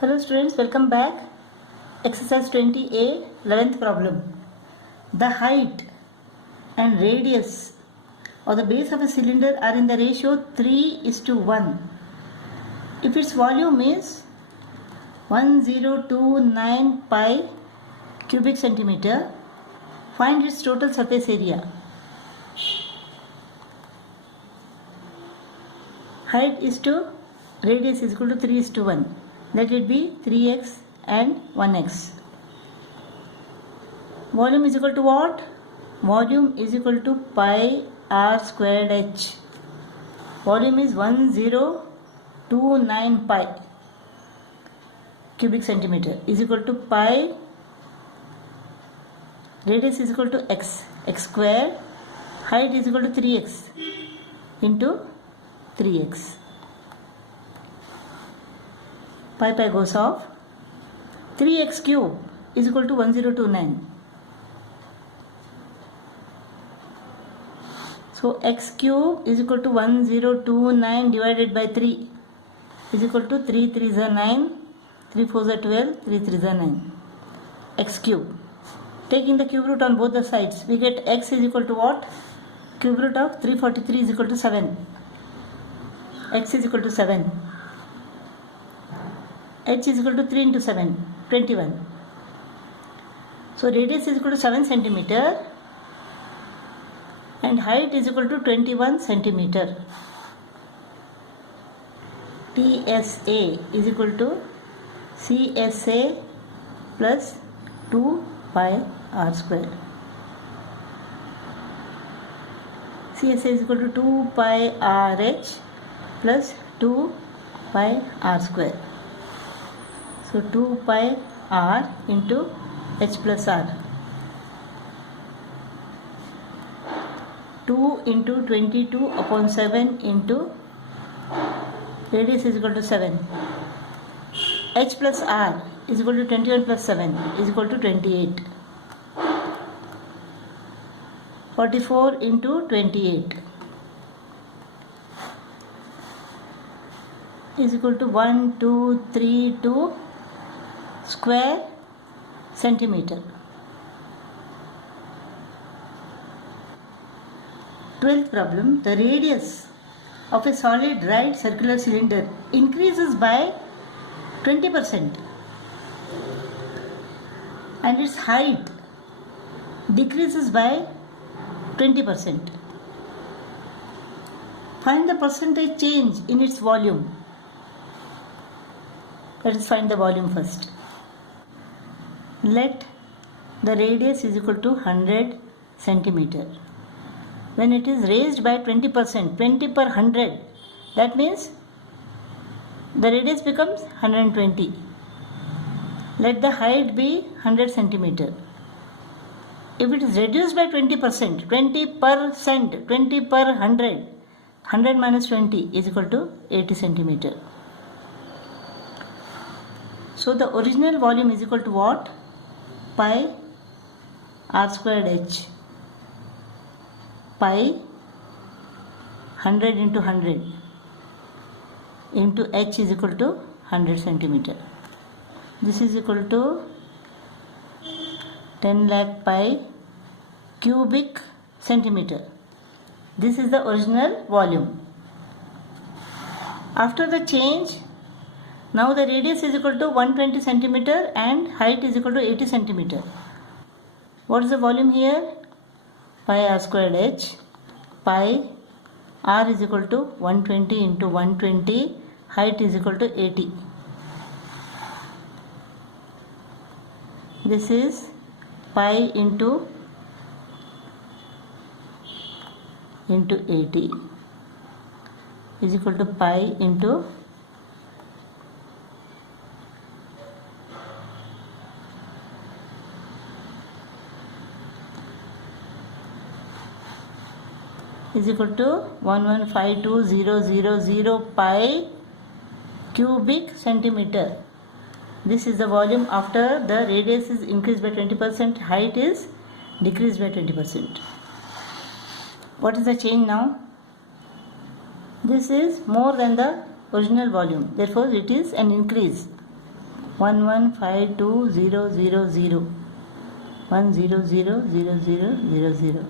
Hello students, welcome back. Exercise 20A, 11th problem. The height and radius of the base of a cylinder are in the ratio 3:1. If its volume is 1029 pi cubic centimeter, find its total surface area. Height is to radius is equal to 3:1. Let it be 3x and 1x. Volume is equal to what? Volume is equal to pi r squared h. Volume is 1029 pi cubic centimeter is equal to pi. Radius is equal to x square. Height is equal to 3x into 3x. Pi goes off. 3x cube is equal to 1029. So x cube is equal to 1029 divided by 3 is equal to 3 3s are 9, 3 4s are 12, 3 3s are 9. X cube. Taking the cube root on both the sides, we get x is equal to what? Cube root of 343 is equal to 7. X is equal to 7. H is equal to 3 into 7, 21. So radius is equal to 7 centimeter and height is equal to 21 centimeter. TSA is equal to CSA plus 2 pi r square. CSA is equal to 2 pi RH plus 2 pi r square. So 2 pi r into h plus r. 2 into 22 upon 7 into radius is equal to 7. H plus r is equal to 21 plus 7 is equal to 28. 44 into 28 is equal to 1232 square centimeter. 12th problem. The radius of a solid right circular cylinder increases by 20% and its height decreases by 20%. Find the percentage change in its volume. Let us find the volume first. Let the radius is equal to 100 centimeter. When it is raised by 20%, 20 per 100, that means the radius becomes 120. Let the height be 100 centimeter. If it is reduced by 20%, 20%, 20 per 100, 100 minus 20 is equal to 80 centimeter. So the original volume is equal to what? Pi r squared h. Pi 100 into 100 into h is equal to 100 centimeter. This is equal to 10 lakh pi cubic centimeter. This is the original volume. After the change, now the radius is equal to 120 centimeter and height is equal to 80 centimeter. What is the volume here? Pi r squared h. Pi r is equal to 120 into 120. Height is equal to 80. This is pi into 80 is equal to pi into is equal to 1152,000 pi cubic centimeter. This is the volume after the radius is increased by 20%, height is decreased by 20%. What is the change now? This is more than the original volume, therefore it is an increase. 1152,000 100,000.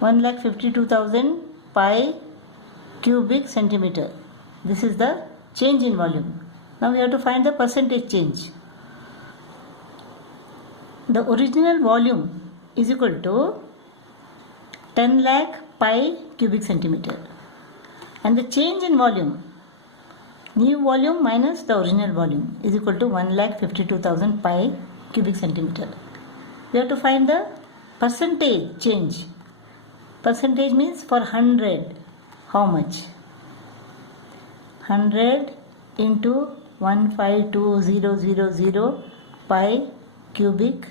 1,52,000 pi cubic centimeter. This is the change in volume. Now we have to find the percentage change. The original volume is equal to 10 lakh pi cubic centimeter, and the change in volume, new volume minus the original volume, is equal to 1,52,000 pi cubic centimeter. We have to find the percentage change. Percentage means for 100, how much? 100 into 152,000 pi cubic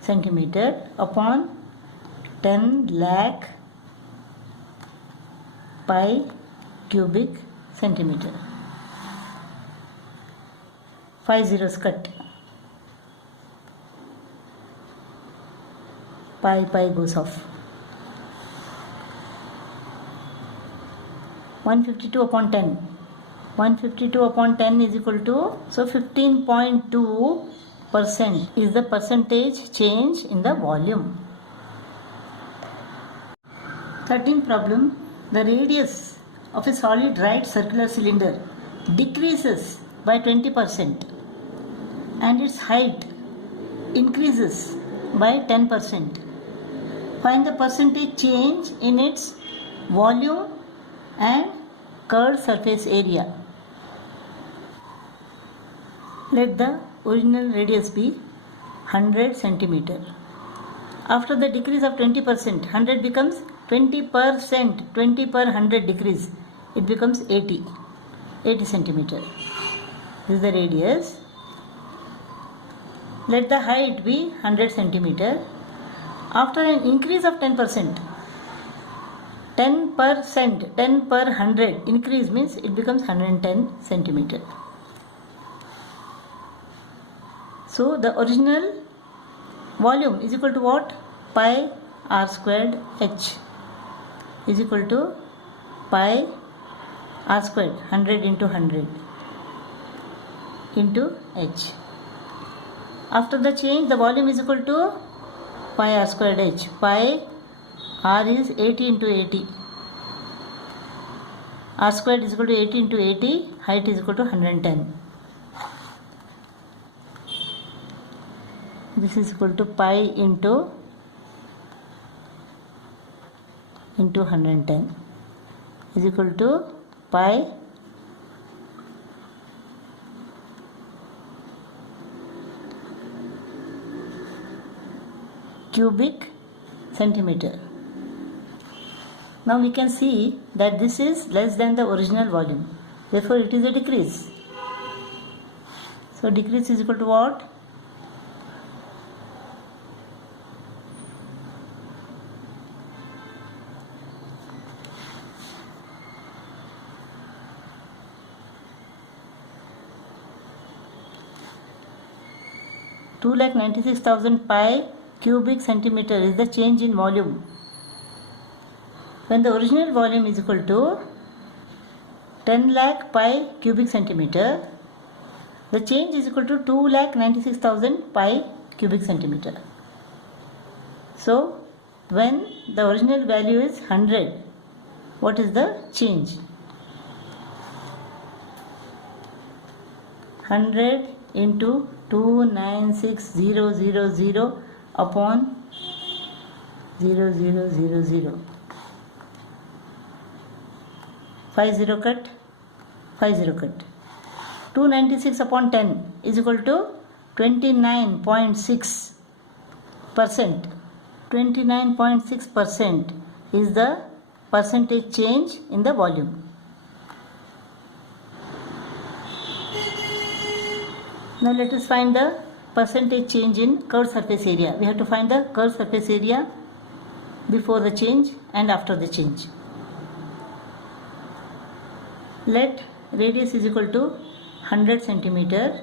centimeter upon 10 lakh pi cubic centimeter. 5 zeros cut. Pi goes off. 152 upon 10. 152 upon 10 is equal to, so 15.2% is the percentage change in the volume. 13th problem. The radius of a solid right circular cylinder decreases by 20% and its height increases by 10%. Find the percentage change in its volume and curved surface area. Let the original radius be 100 centimeter. After the decrease of 20%, 100 becomes 20%, 20 per 100 decrease, it becomes 80 centimeter. This is the radius. Let the height be 100 centimeter. After an increase of 10%, 10 per 100 increase means it becomes 110 centimeter. So the original volume is equal to what? Pi r squared h is equal to pi r squared, 100 into 100 into h. After the change, the volume is equal to pi r squared h. Pi r is 80 into 80. R squared is equal to 80 into 80. Height is equal to 110. This is equal to pi into 110 is equal to pi cubic centimeter. Now we can see that this is less than the original volume. Therefore it is a decrease. So decrease is equal to what? Two lakh 96,000 pi cubic centimeter is the change in volume. When the original volume is equal to 10 lakh pi cubic centimeter, the change is equal to 2 lakh 96,000 pi cubic centimeter. So when the original value is 100, what is the change? 100 into 296,000 upon 0000. 5 0 cut, 5 0 cut. 296 upon 10 is equal to 29.6%. 29.6% is the percentage change in the volume. Now let us find the percentage change in curved surface area. We have to find the curved surface area before the change and after the change. Let radius is equal to 100 centimeter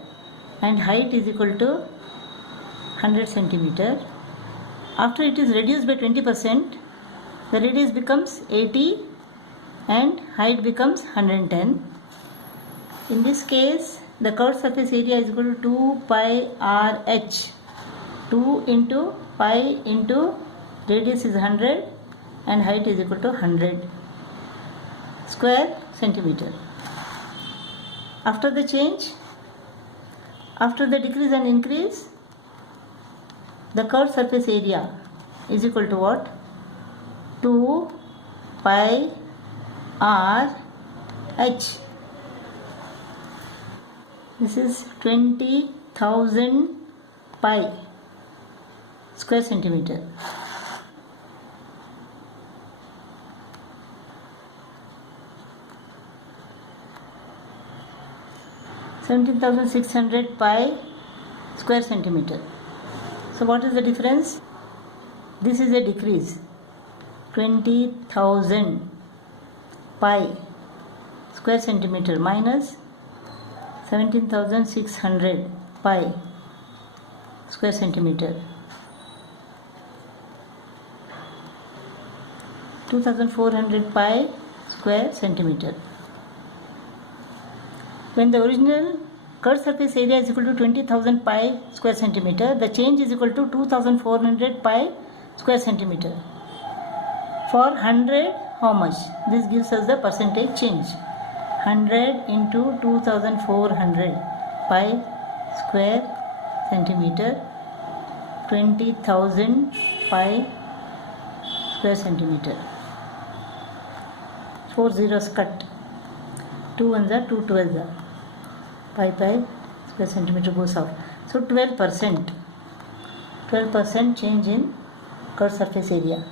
and height is equal to 100 centimeter. After it is reduced by 20%, the radius becomes 80 and height becomes 110. In this case, the curved surface area is equal to 2 pi RH. 2 into pi into radius is 100 and height is equal to 100 square centimeter. After the change, after the decrease and increase, the curved surface area is equal to what? 2 pi r h. This is 20,000 pi square centimeter. (17,600 pi square centimeter). So what is the difference? This is a decrease. 20,000 pi square centimeter minus 17,600 pi square centimeter. 2,400 pi square centimeter. When the original curved surface area is equal to 20,000 pi square centimeter, the change is equal to 2,400 pi square centimeter. For 100, how much? This gives us the percentage change. 100 into 2,400 pi square centimeter, 20,000 pi square centimeter. 4 zeros cut. 2 ones are 2 12s are. Pi square centimeter goes off. So 12% change in curved surface area.